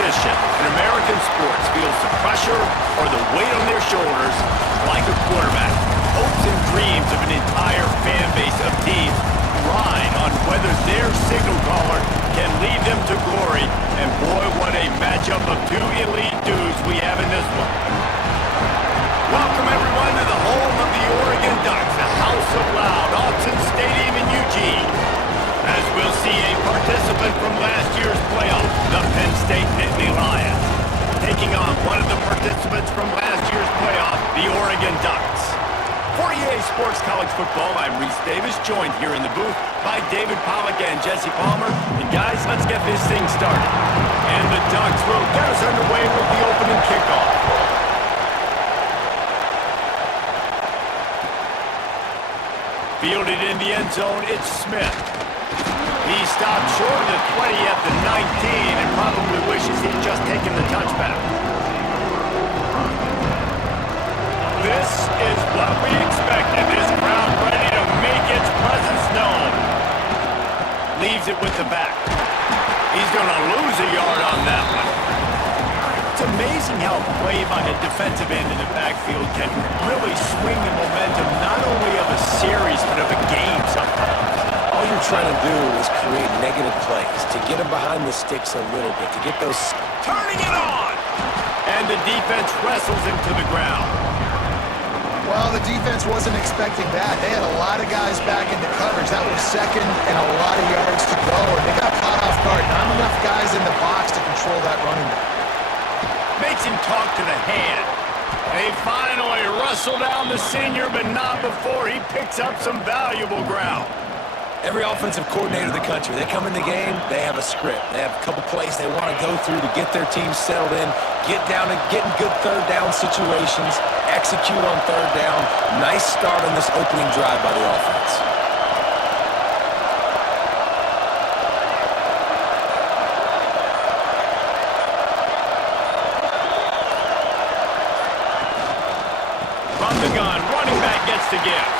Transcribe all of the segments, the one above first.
position in American sports feels the pressure or the weight on their shoulders like a quarterback. Hopes and dreams of an entire fan base of teams ride on whether their signal caller can lead them to glory. And boy, what a matchup of two elite dudes we have in this one. Welcome everyone to the home of the Oregon Ducks, the House of Loud, Autzen Stadium in Eugene. As we'll see a participant from last year's playoff, the Penn State Nittany Lions, taking on one of the participants from last year's playoff, the Oregon Ducks. For EA Sports College Football, I'm Reese Davis, joined here in the booth by David Pollack and Jesse Palmer. And guys, let's get this thing started. And the Ducks will get us underway with the opening kickoff. Fielded in the end zone, it's Smith. He stopped short of the 20 at the 19 and probably wishes he'd just taken the touchback. This is what we expected. This crowd ready to make its presence known. Leaves it with the back. He's going to lose a yard on that one. It's amazing how play by a defensive end in the backfield can really swing the momentum not only of a series but of a game sometimes. All you're trying to do is create negative plays, to get them behind the sticks a little bit, to get those... Turning it on! And the defense wrestles him to the ground. Well, the defense wasn't expecting that. They had a lot of guys back into coverage. That was second and a lot of yards to go, and they got caught off guard. Not enough guys in the box to control that running back. Makes him talk to the hand. They finally wrestle down the senior, but not before he picks up some valuable ground. Every offensive coordinator in the country, they come in the game, they have a script. They have a couple plays they want to go through to get their team settled in, get down and get in good third down situations, execute on third down. Nice start on this opening drive by the offense. From the gun, running back gets the gift.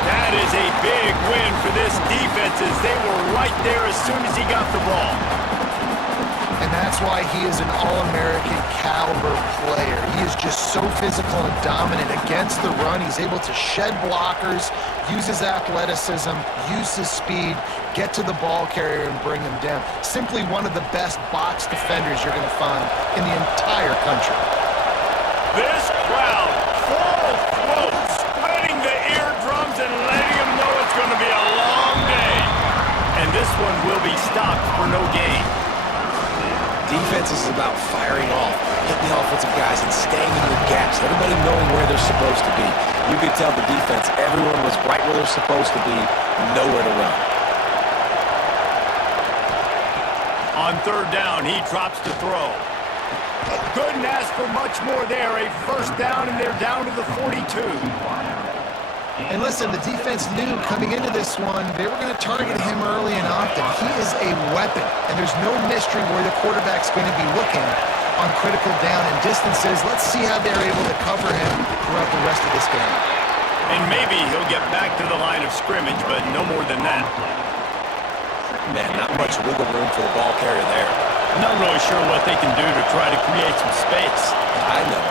That is a big win for this defense as they were right there as soon as he got the ball. And that's why he is an All-American caliber player. He is just so physical and dominant against the run. He's able to shed blockers, use his athleticism, use his speed, get to the ball carrier and bring him down. Simply one of the best box defenders you're going to find in the entire country. This crowd full throat, spreading the eardrums and letting them know it's going to be a long day. And this one will be stopped for no gain. Defense is about firing off, hitting the offensive guys and staying in your gaps, everybody knowing where they're supposed to be. You could tell the defense, everyone was right where they're supposed to be, nowhere to run. On third down, he drops to throw. Couldn't ask for much more there. A first down, and they're down to the 42. And listen, the defense knew coming into this one, they were going to target him early and often. He is a weapon, and there's no mystery where the quarterback's going to be looking on critical down and distances. Let's see how they're able to cover him throughout the rest of this game. And maybe he'll get back to the line of scrimmage, but no more than that. Man, not much wiggle room for the ball carrier there. I'm not really sure what they can do to try to create some space. I know.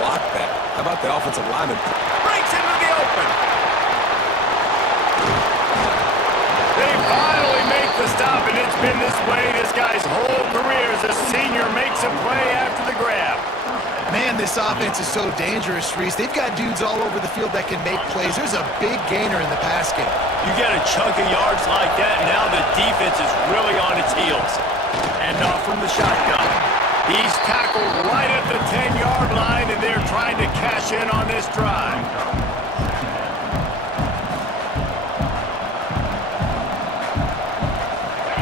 Block that. How about the offensive lineman? Breaks into the open. They finally make the stop, and it's been this way this guy's whole career as a senior makes a play after the grab. Man, this offense is so dangerous, Reese. They've got dudes all over the field that can make plays. There's a big gainer in the pass game. You get a chunk of yards like that, and now the defense is really on its heels. And off from the shotgun. He's tackled right at the 10-yard line, and they're trying to cash in on this drive.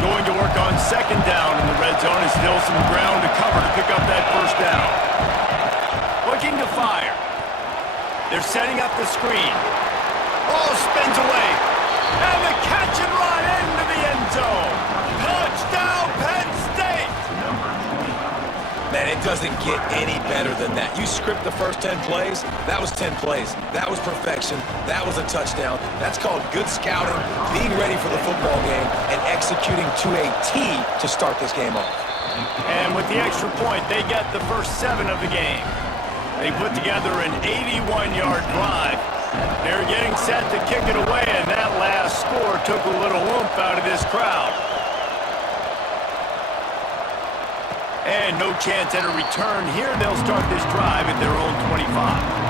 Going to work on second down in the red zone, and still some ground to cover to pick up that first down. Looking to fire. They're setting up the screen. Ball spins away. And the catch and run into the end zone. Touchdown, Penn State! Man, it doesn't get any better than that. You script the first 10 plays, that was 10 plays. That was perfection. That was a touchdown. That's called good scouting, being ready for the football game, and executing to a T to start this game off. And with the extra point, they get the first 7 of the game. They put together an 81-yard drive. They're getting set to kick it away, and that last score took a little oomph out of this crowd. And no chance at a return here. They'll start this drive at their own 25.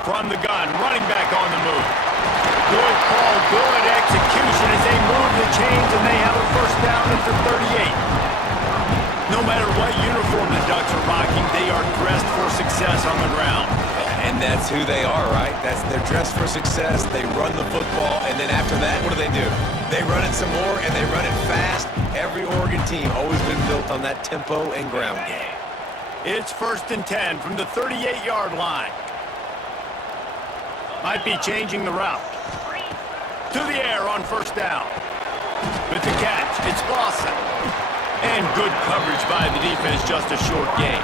From the gun, running back on the move. Good call, good execution as they move the chains, and they have a first down at the 38. No matter what uniform the Ducks are rocking, they are dressed for success on the ground. And that's who they are, right? They're dressed for success. They run the football, and then after that, what do? They run it some more, and they run it fast. Every Oregon team always been built on that tempo and ground game. It's 1st and 10 from the 38-yard line. Might be changing the route. To the air on first down. With the catch, it's Lawson. And good coverage by the defense, just a short gain.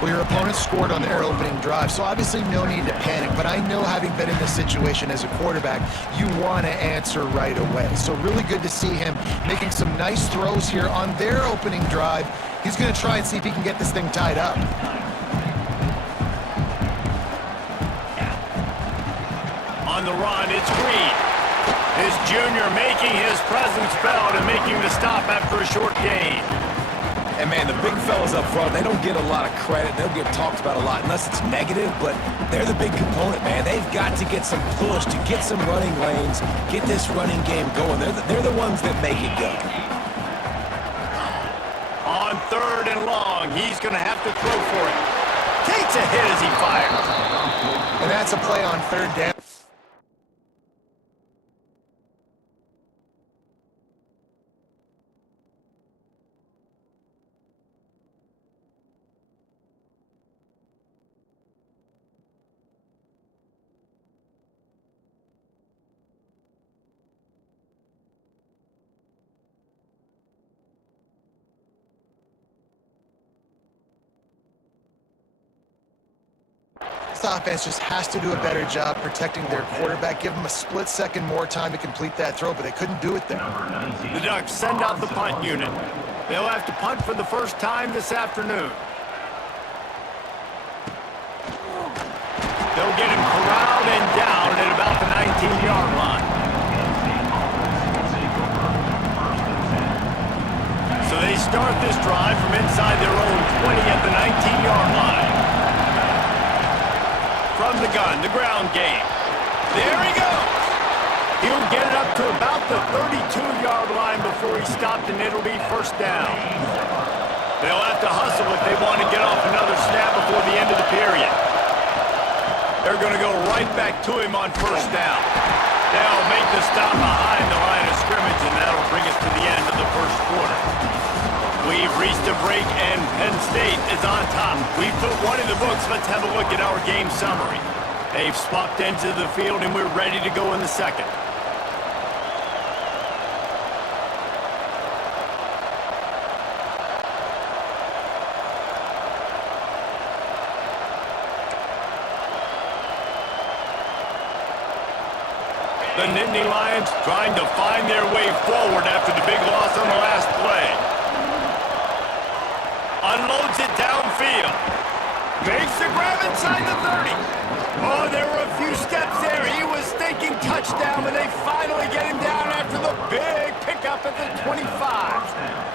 Well, your opponent scored on their opening drive, so obviously no need to panic. But I know, having been in this situation as a quarterback, you want to answer right away. So really good to see him making some nice throws here on their opening drive. He's going to try and see if he can get this thing tied up. On the run, it's Green. His junior making his presence felt and making the stop after a short gain. And man, the big fellas up front, they don't get a lot of credit. They'll get talked about a lot unless it's negative, but they're the big component, man. They've got to get some push, to get some running lanes, get this running game going. They're the ones that make it go. On 3rd and long, he's going to have to throw for it. Takes a hit as he fires. And that's a play on 3rd down. This offense just has to do a better job protecting their quarterback. Give them a split second more time to complete that throw, but they couldn't do it there. The Ducks send out the punt unit. They'll have to punt for the first time this afternoon. They'll get him corralled and down at about the 19-yard line. So they start this drive from inside their own 20 at the 19-yard line. From the gun, the ground game. There he goes. He'll get it up to about the 32-yard line before he's stopped, and it'll be first down. They'll have to hustle if they want to get off another snap before the end of the period. They're going to go right back to him on first down. They'll make the stop behind the line of scrimmage, and that'll bring us to the end of the first quarter. We've reached a break, and Penn State is on top. We've put one in the books. Let's have a look at our game summary. They've swapped into the field, and we're ready to go in the second. The Nittany Lions trying to find their way forward after the big loss on the last play. Unloads it downfield. Makes the grab inside the 30. Oh, there were a few steps there. He was thinking touchdown, but they finally get him down after the big pickup at the 25.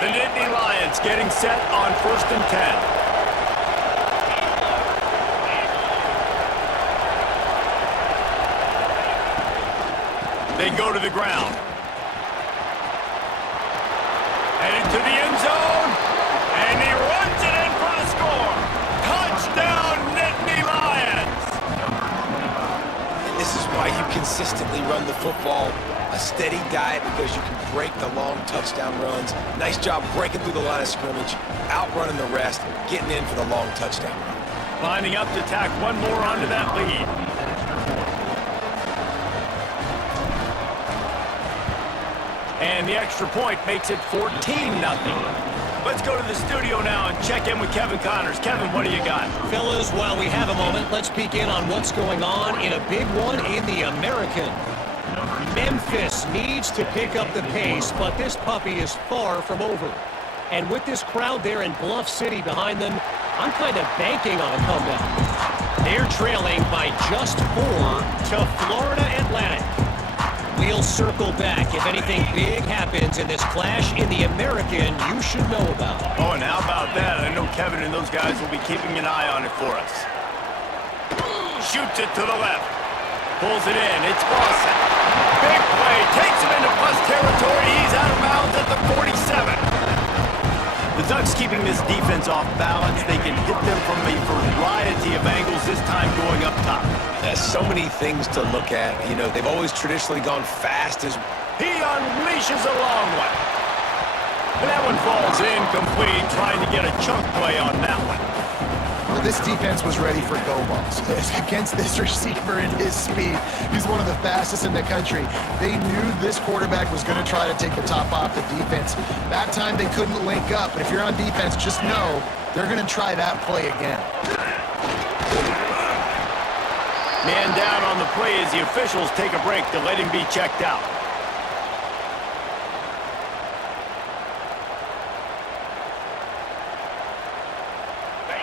The Nittany Lions getting set on 1st and 10. They go to the ground. Headed to the end zone. And he runs it in for the score. Touchdown, Nittany Lions. why you consistently run the football. A steady diet because you can break the long touchdown runs. Nice job breaking through the line of scrimmage, outrunning the rest, getting in for the long touchdown run. Lining up to tack one more onto that lead. And the extra point makes it 14-0. Let's go to the studio now and check in with Kevin Connors. Kevin, what do you got? Fellas, while we have a moment, let's peek in on what's going on in a big one in the American. Memphis needs to pick up the pace, but this puppy is far from over. And with this crowd there in Bluff City behind them, I'm kind of banking on a comeback. They're trailing by just 4 to Florida Atlantic. We'll circle back if anything big happens in this clash in the American you should know about. Oh, and how about that? I know Kevin and those guys will be keeping an eye on it for us. Shoots it to the left. Pulls it in. It's Boston. Big play. Takes him into plus territory. He's out of bounds at the 47. The Ducks keeping this defense off balance. They can hit them from a variety of angles, this time going up top. There's so many things to look at. You know, they've always traditionally gone fast as... He unleashes a long one. And that one falls incomplete, trying to get a chunk play on that one. Well, this defense was ready for go balls. Against this receiver and his speed, he's one of the fastest in the country. They knew this quarterback was going to try to take the top off the defense. That time they couldn't link up, but if you're on defense, just know they're going to try that play again. Man down on the play as the officials take a break to let him be checked out.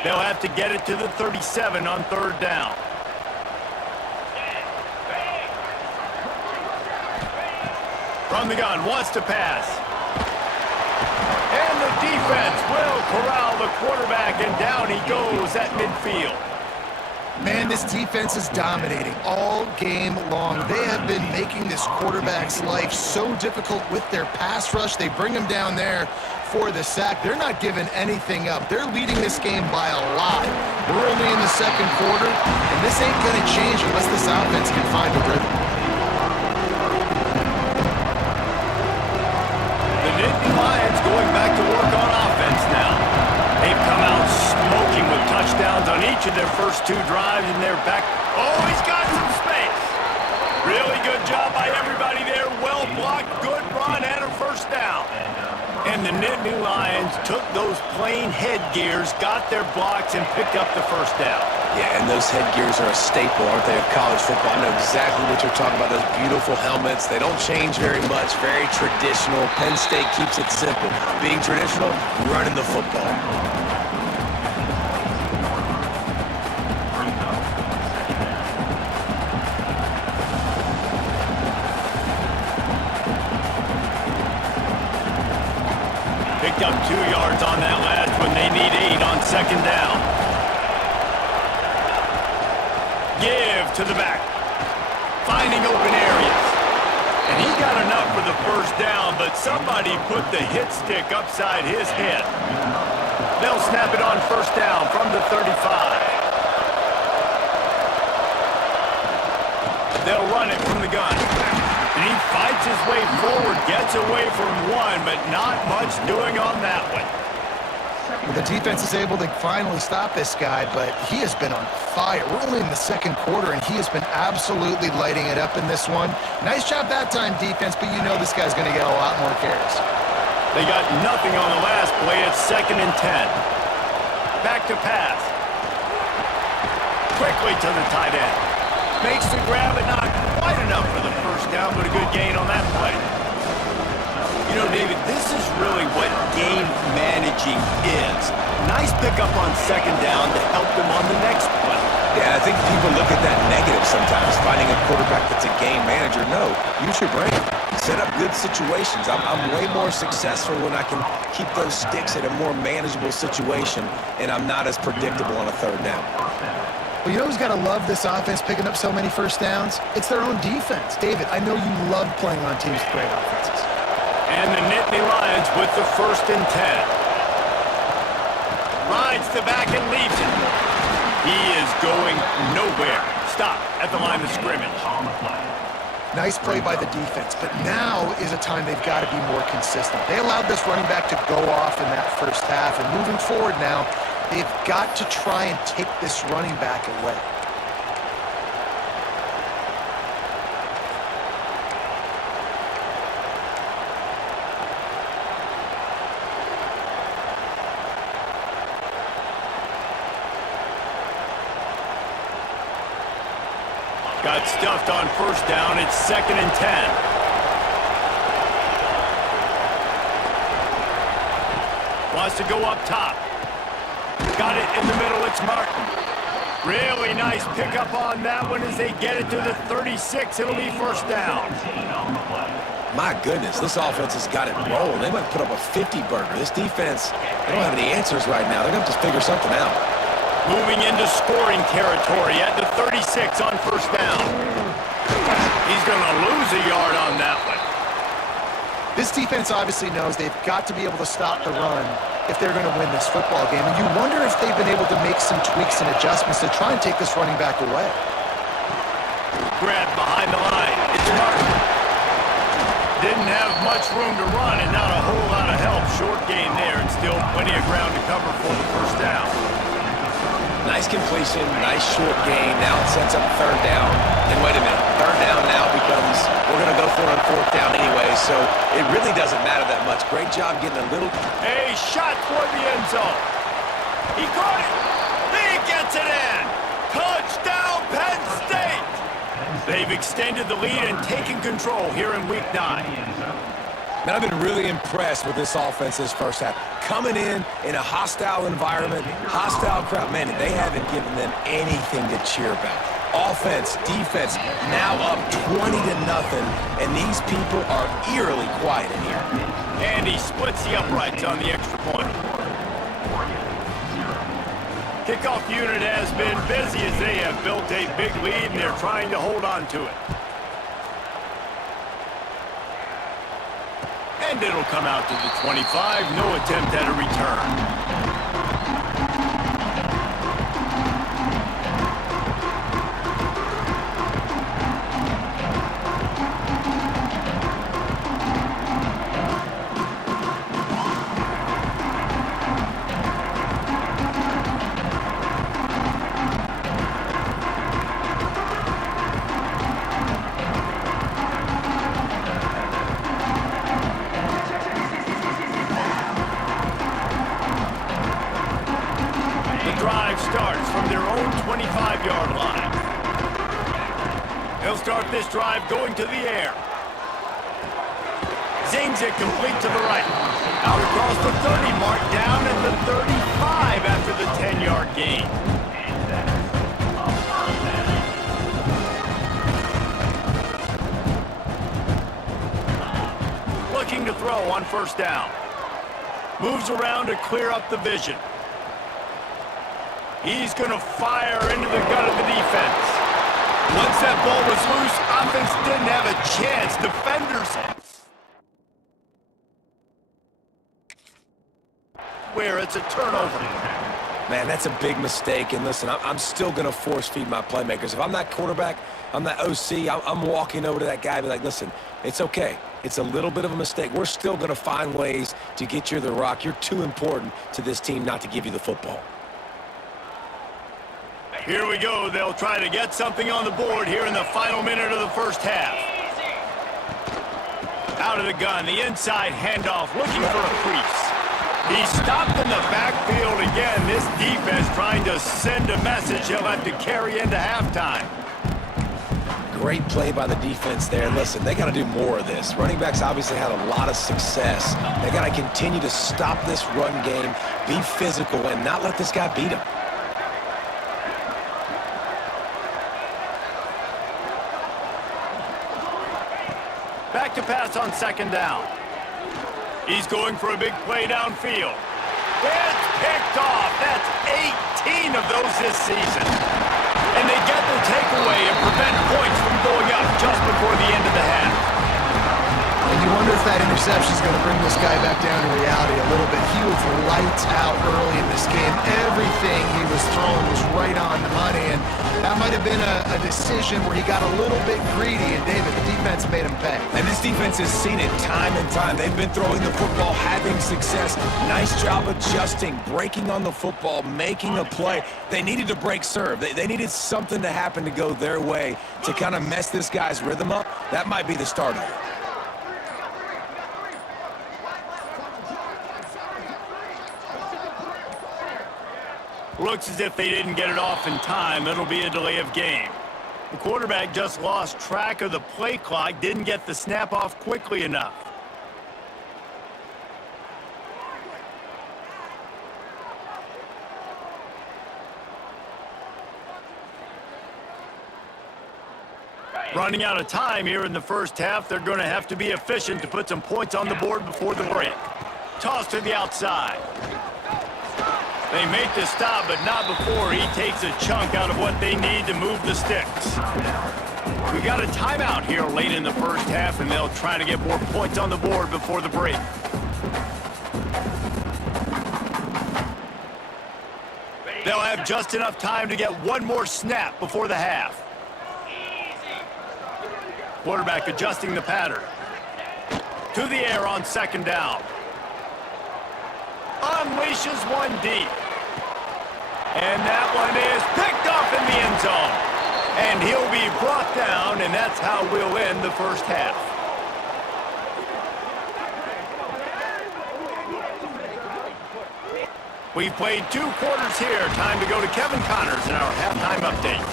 They'll have to get it to the 37 on third down. From the gun, wants to pass. And the defense will corral the quarterback, and down he goes at midfield. Man, this defense is dominating all game long. They have been making this quarterback's life so difficult with their pass rush. They bring him down there for the sack. They're not giving anything up. They're leading this game by a lot. We're only in the second quarter, and this ain't going to change unless this offense can find a rhythm. The Nittany Lions going back to work on offense now. They've come out smoking with touchdowns on each of their first 2 drives, and they're back. Oh, he's got some space. Really good job by everybody there. Well blocked, good run, and a first down. And the Nittany Lions took those plain headgears, got their blocks, and picked up the first down. Yeah, and those headgears are a staple, aren't they, of college football? I know exactly what you're talking about, those beautiful helmets. They don't change very much, very traditional. Penn State keeps it simple. Being traditional, running the football. Picked up 2 yards on that last one. They need 8 on second down. Give to the back. Finding open areas. And he got enough for the first down, but somebody put the hit stick upside his head. They'll snap it on first down from the 35. They'll run it from the gun. And he fights his way forward, gets away from one, but not much doing on that one. The defense is able to finally stop this guy, but he has been on fire. We're only in the second quarter, and he has been absolutely lighting it up in this one. Nice job that time, defense, but you know this guy's going to get a lot more carries. They got nothing on the last play. It's 2nd and 10. Back to pass. Quickly to the tight end. Makes the grab, but not quite enough for the first down, but a good gain on that play. You know, David, this is really what game managing is. Nice pickup on second down to help them on the next play. Yeah, I think people look at that negative sometimes, finding a quarterback that's a game manager. No, use your brain. Set up good situations. I'm way more successful when I can keep those sticks at a more manageable situation, and I'm not as predictable on a third down. Well, you know who's got to love this offense picking up so many first downs? It's their own defense. David, I know you love playing on teams with great offenses. And the Nittany Lions with the 1st and 10. Rides the back and leaves it. He is going nowhere. Stop at the line of scrimmage. Nice play by the defense, but now is a time they've got to be more consistent. They allowed this running back to go off in that first half, and moving forward now, they've got to try and take this running back away. Got stuffed on first down. It's 2nd and 10. Wants to go up top. Got it in the middle. It's Martin. Really nice pickup on that one as they get it to the 36. It'll be first down. My goodness, this offense has got it rolling. They might put up a 50-burger. This defense, they don't have any answers right now. They're going to have to figure something out. Moving into scoring territory at the 36 on first down. He's going to lose a yard on that one. This defense obviously knows they've got to be able to stop the run if they're going to win this football game. And you wonder if they've been able to make some tweaks and adjustments to try and take this running back away. Grab behind the line. It's Martin. Didn't have much room to run and not a whole lot of help. Short gain there and still plenty of ground to cover for the first down. Nice completion, nice short gain. Now it sets up 3rd down. And wait a minute, 3rd down now becomes, we're going to go for it on 4th down anyway, so it really doesn't matter that much. Great job getting a little... A shot toward the end zone. He caught it. He gets it in. Touchdown, Penn State. They've extended the lead and taken control here in Week 9. Man, I've been really impressed with this offense this first half. Coming in a hostile environment, hostile crowd, man, they haven't given them anything to cheer about. Offense, defense, now up 20-0, and these people are eerily quiet in here. And he splits the uprights on the extra point. Kickoff unit has been busy as they have built a big lead, and they're trying to hold on to it. And it'll come out to the 25. No attempt at a return. Starts from their own 25-yard line. They'll start this drive going to the air. Zings it complete to the right. Out across the 30, marked down at the 35 after the 10-yard gain. Looking to throw on first down. Moves around to clear up the vision. He's going to fire into the gut of the defense. Once that ball was loose, offense didn't have a chance. Defenders where it's a turnover. Man, that's a big mistake. And listen, I'm still going to force feed my playmakers. If I'm that quarterback, I'm that OC, I'm walking over to that guy and be like, listen, it's okay. It's a little bit of a mistake. We're still going to find ways to get you the rock. You're too important to this team not to give you the football. Here we go. They'll try to get something on the board here in the final minute of the first half. Out of the gun, the inside handoff, looking for a crease. He's stopped in the backfield again. This defense trying to send a message he'll have to carry into halftime. Great play by the defense there. Listen, they got to do more of this. Running backs obviously had a lot of success. They got to continue to stop this run game, be physical, and not let this guy beat them. Back to pass on second down. He's going for a big play downfield. It's picked off. That's 18 of those this season. And they get the takeaway and prevent points from going up just before the end of the half. And you wonder if that interception is going to bring this guy back down to reality a little bit. He was lights out early in this game. Everything he was throwing was right on the money, and that might have been a decision where he got a little bit greedy, and David, the defense made him pay. And this defense has seen it time and time. They've been throwing the football, having success. Nice job adjusting, breaking on the football, making a play. They needed to break serve. They needed something to happen to go their way to kind of mess this guy's rhythm up. That might be the start of it. Looks as if they didn't get it off in time. It'll be a delay of game. The quarterback just lost track of the play clock, didn't get the snap off quickly enough. Running out of time here in the first half, they're going to have to be efficient to put some points on the board before the break. Toss to the outside. They make the stop, but not before he takes a chunk out of what they need to move the sticks. We got a timeout here late in the first half, and they'll try to get more points on the board before the break. They'll have just enough time to get one more snap before the half. Quarterback adjusting the pattern. To the air on second down. Unleashes one deep. And that one is picked off in the end zone. And he'll be brought down, and that's how we'll end the first half. We've played 2 quarters here. Time to go to Kevin Connors in our halftime update.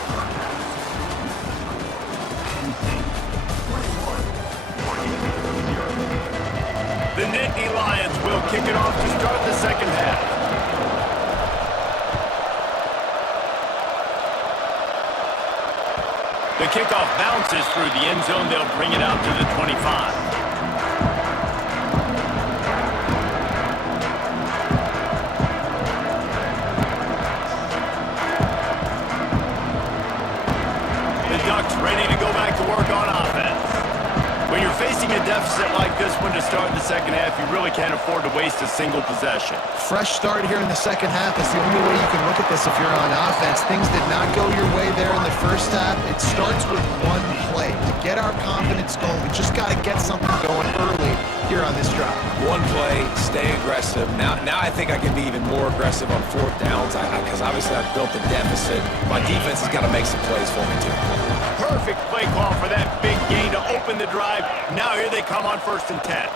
The Nittany Lions will kick it off to start the second half. The kickoff bounces through the end zone. They'll bring it out to the 25. The Ducks ready to go back to work on offense. When you're facing a deficit like this one to start the second half, you really can't afford to waste a single possession. Fresh start here in the second half is the only way you can look at this if you're on offense. Things did not go your way there in the first half. It starts with one play. To get our confidence going, we just got to get something going early here on this drive. One play, stay aggressive. Now I think I can be even more aggressive on 4th downs because obviously I've built a deficit. My defense has got to make some plays for me too. Perfect play call for that big gain to open the drive. Now here they come on 1st and 10.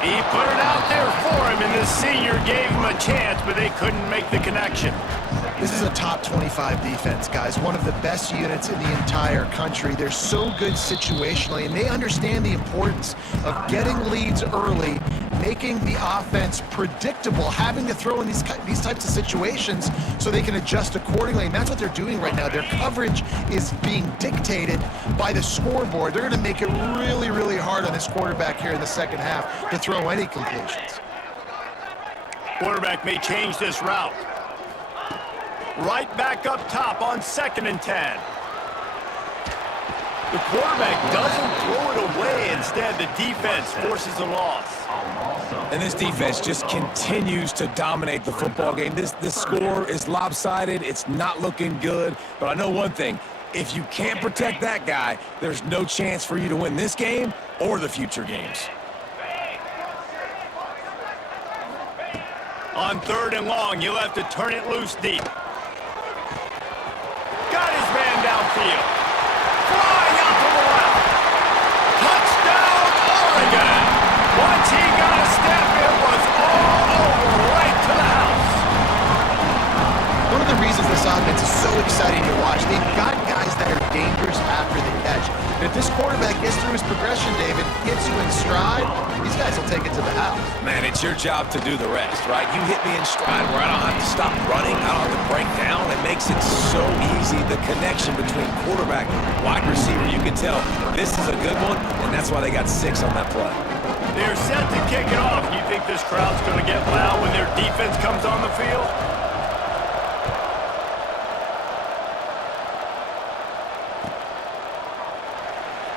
He put it out there for him, and the senior gave him a chance, but they couldn't make the connection. This is a top 25 defense, guys. One of the best units in the entire country. They're so good situationally, and they understand the importance of getting leads early, making the offense predictable, having to throw in these types of situations so they can adjust accordingly. And that's what they're doing right now. Their coverage is being dictated by the scoreboard. They're going to make it really, really hard on this quarterback here in the second half to throw any completions. Quarterback may change this route. Right back up top on 2nd and 10. The quarterback doesn't throw it away. Instead, the defense forces a loss. And this defense just continues to dominate the football game. This score is lopsided. It's not looking good. But I know one thing. If you can't protect that guy, there's no chance for you to win this game or the future games. On 3rd and long, you'll have to turn it loose deep. Got his man downfield. Flying out to the left. Touchdown, Oregon. Once he got a step, it was all over right to the house. One of the reasons this offense is so exciting to watch, they've got guys that are dangerous after the catch. And if this quarterback gets through his progression, David, gets you in stride, these guys will take it to the house. Man, it's your job to do the rest, right? You hit me in stride where I don't have to stop running. I don't have to break down. It makes it so easy. The connection between quarterback and wide receiver, you can tell this is a good one, and that's why they got 6 on that play. They're set to kick it off. You think this crowd's going to get loud when their defense comes on the field?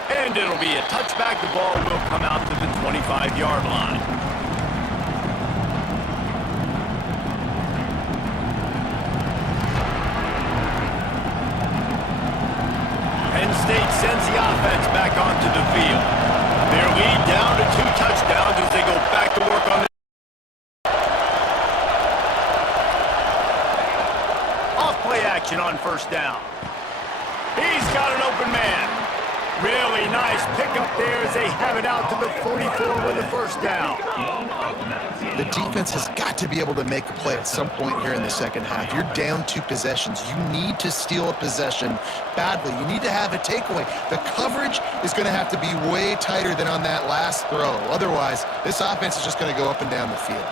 And And it'll be a touchback. The ball will come out to the 25-yard line. Penn State sends the offense back onto the field. Their lead down to 2 touchdowns as they go back to work on the off-play action on first down. He's got an open man. Really nice pickup there as they have it out to the 44 with a first down. The defense has got to be able to make a play at some point here in the second half. You're down 2 possessions. You need to steal a possession badly. You need to have a takeaway. The coverage is going to have to be way tighter than on that last throw. Otherwise, this offense is just going to go up and down the field.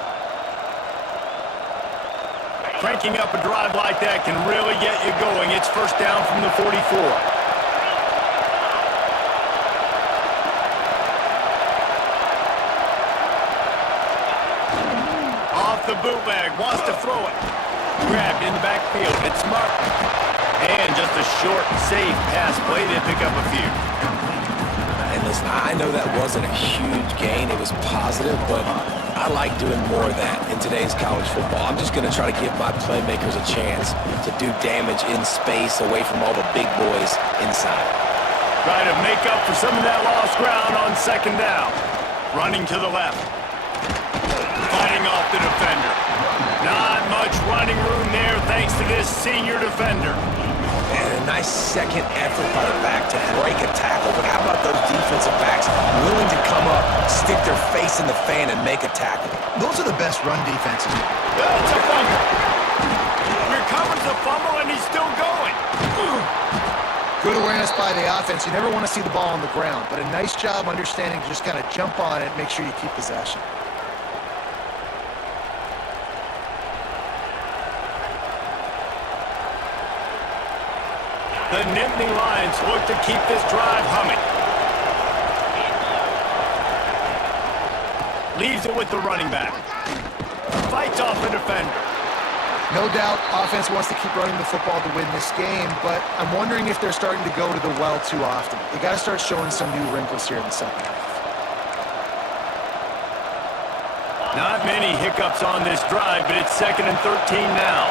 Cranking up a drive like that can really get you going. It's first down from the 44. The bootleg wants to throw it. Grabbed in the backfield. It's Mark. And just a short, safe pass play to pick up a few. And listen, I know that wasn't a huge gain. It was positive, but I like doing more of that in today's college football. I'm just going to try to give my playmakers a chance to do damage in space away from all the big boys inside. Try to make up for some of that lost ground on second down. Running to the left. Fighting off the defender. Not much running room there thanks to this senior defender. And a nice second effort by the back to break a tackle. But how about those defensive backs willing to come up, stick their face in the fan, and make a tackle? Those are the best run defenses. It's a fumble. Recovers the fumble, and he's still going. Good awareness by the offense. You never want to see the ball on the ground, but a nice job understanding to just kind of jump on it and make sure you keep possession. The Nittany Lions look to keep this drive humming. Leaves it with the running back. Fights off the defender. No doubt, offense wants to keep running the football to win this game, but I'm wondering if they're starting to go to the well too often. They got to start showing some new wrinkles here in the second half. Not many hiccups on this drive, but it's 2nd and 13 now.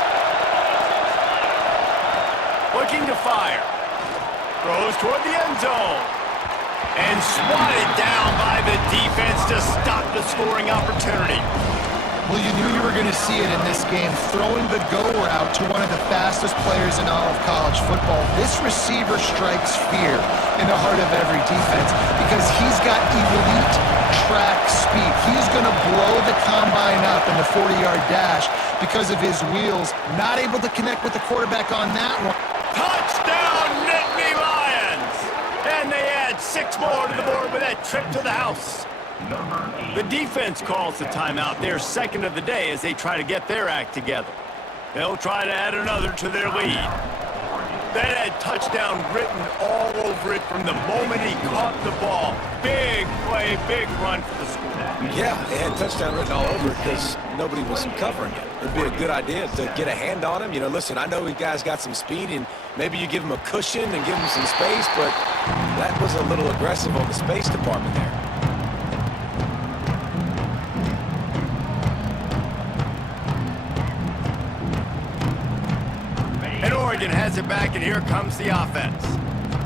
Looking to fire. Throws toward the end zone. And swatted down by the defense to stop the scoring opportunity. Well, you knew you were going to see it in this game, throwing the go route to one of the fastest players in all of college football. This receiver strikes fear in the heart of every defense because he's got elite track speed. He's going to blow the combine up in the 40-yard dash because of his wheels. Not able to connect with the quarterback on that one. Touchdown, Nittany Lions! And they add 6 more to the board with that trip to the house. The defense calls the timeout, their second of the day, as they try to get their act together. They'll try to add another to their lead. That had touchdown written all over it from the moment he caught the ball. Big play, big run for the score. Yeah, it had touchdown written all over it because nobody was covering it. It'd be a good idea to get a hand on him. You know, listen, I know you guys got some speed, and maybe you give him a cushion and give him some space, but that was a little aggressive on the space department there. And Oregon has it back, and here comes the offense.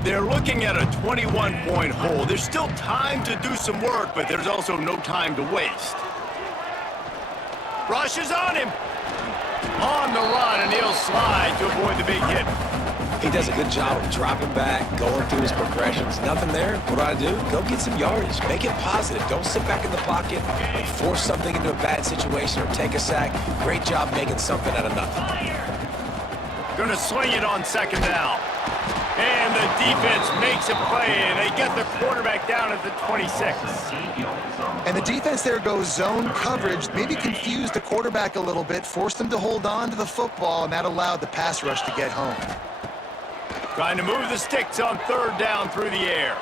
They're looking at a 21-point hole. There's still time to do some work, but there's also no time to waste. Rush is on him. On the run, and he'll slide to avoid the big hit. He does a good job of dropping back, going through his progressions. Nothing there. What do I do? Go get some yardage. Make it positive. Don't sit back in the pocket and force something into a bad situation or take a sack. Great job making something out of nothing. Gonna swing it on second down. And the defense makes a play, and they get the quarterback down at the 26. And the defense there goes zone coverage, maybe confused the quarterback a little bit, forced him to hold on to the football, and that allowed the pass rush to get home. Trying to move the sticks on third down through the air.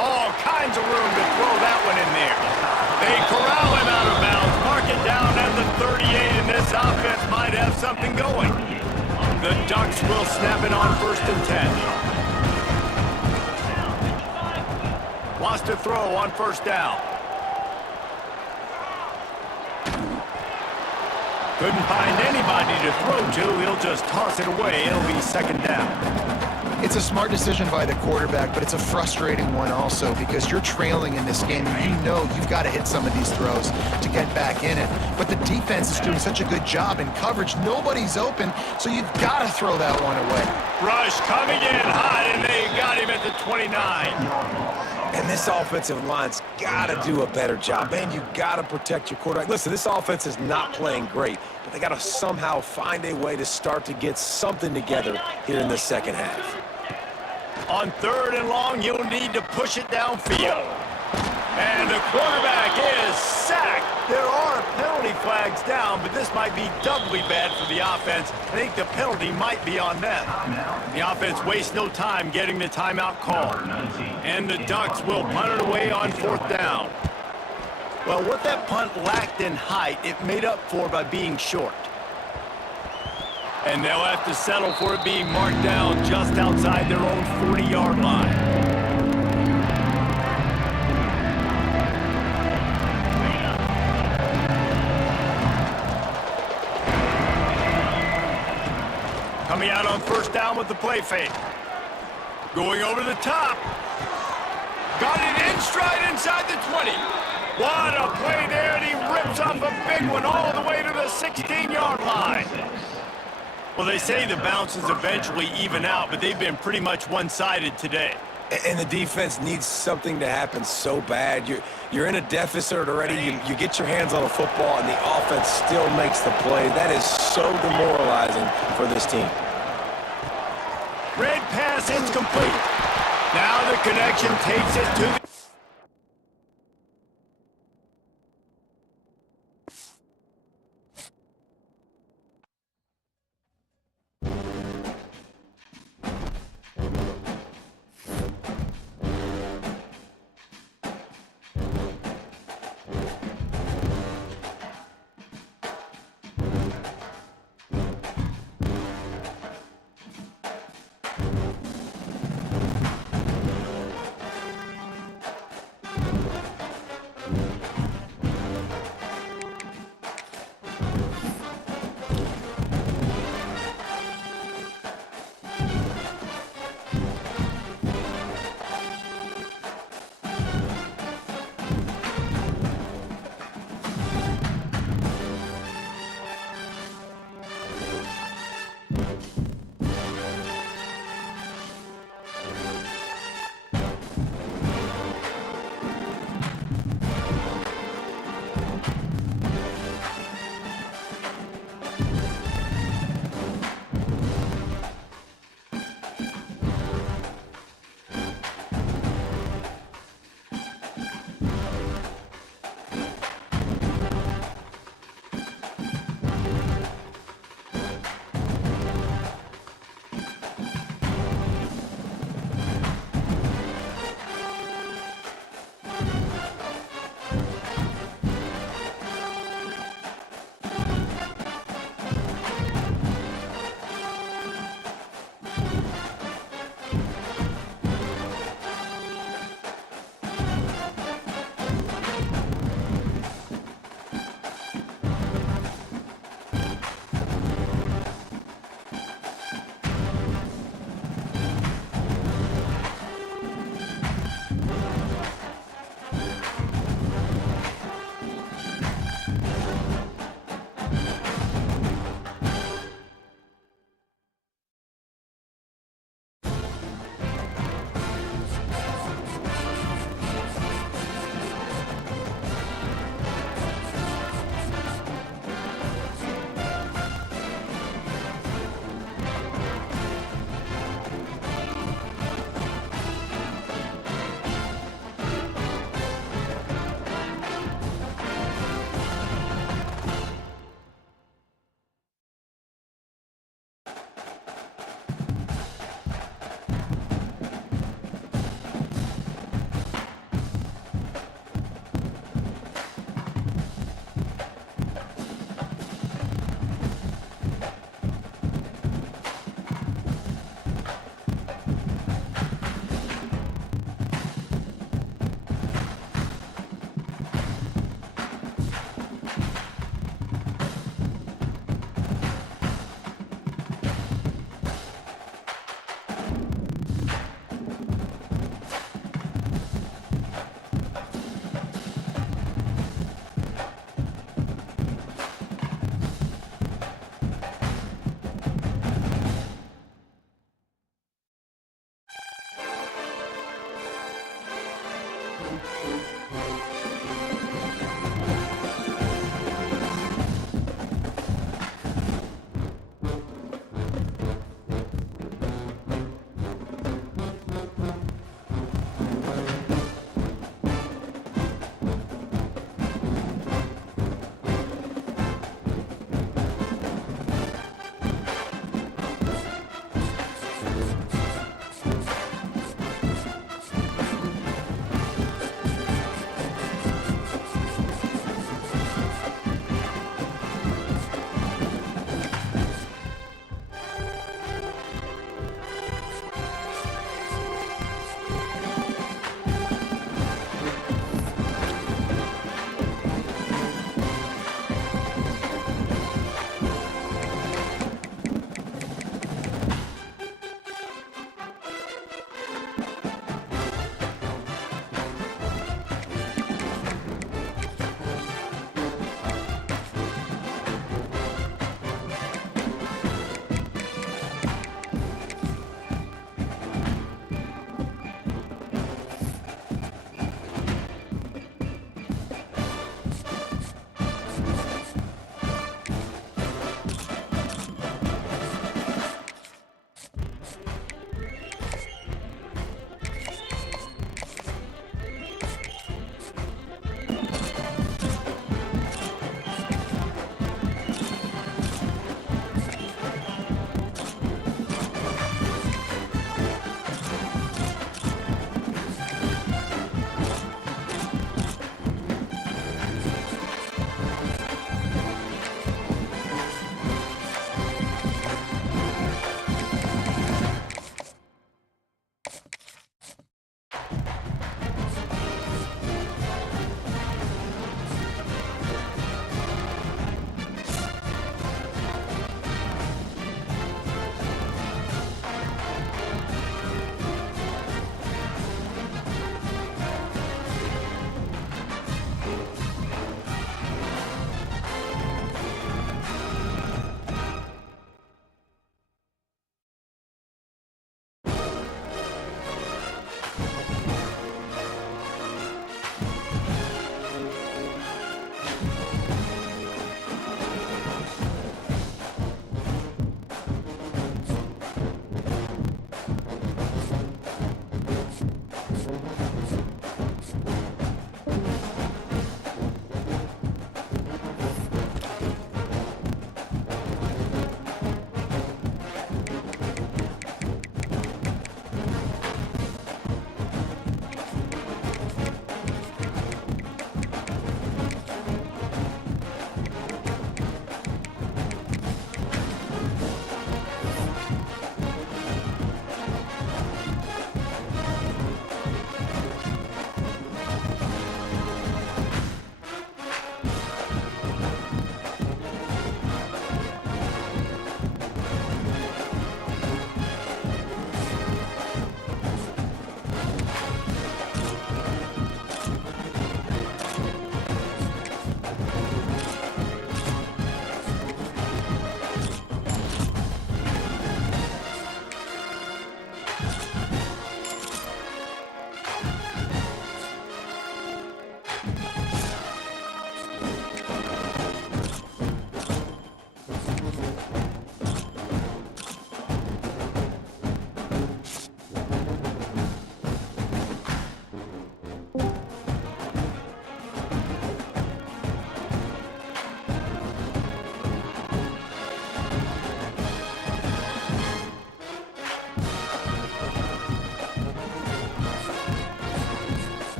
All kinds of room to throw that one in there. They corral him out of bounds, mark it down at the 38, and this offense might have something going. The Ducks will snap it on 1st and 10. lost a throw on first down. Couldn't find anybody to throw to. He'll just toss it away. It'll be second down. It's a smart decision by the quarterback, but it's a frustrating one also because you're trailing in this game and you know you've got to hit some of these throws to get back in it. But the defense is doing such a good job in coverage. Nobody's open, so you've got to throw that one away. Rush coming in hot, and they got him at the 29. And this offensive line's got to do a better job. Man, you got to protect your quarterback. Listen, this offense is not playing great, but they got to somehow find a way to start to get something together here in the second half. On third and long, you'll need to push it downfield. And the quarterback is sacked. There are penalty flags down, but this might be doubly bad for the offense. I think the penalty might be on them. The offense wastes no time getting the timeout called. And the Ducks will punt it away on fourth down. Well, what that punt lacked in height, it made up for by being short. And they'll have to settle for it being marked down just outside their own 40-yard line. Coming out on first down with the play fake. Going over the top. Got it in stride inside the 20. What a play there, and he rips off a big one all the way to the 16-yard line. Well, they say the bounces eventually even out, but they've been pretty much one-sided today. And the defense needs something to happen so bad. You're in a deficit already. You get your hands on a football, and the offense still makes the play. That is so demoralizing for this team. Red pass incomplete. Now the connection takes it to the...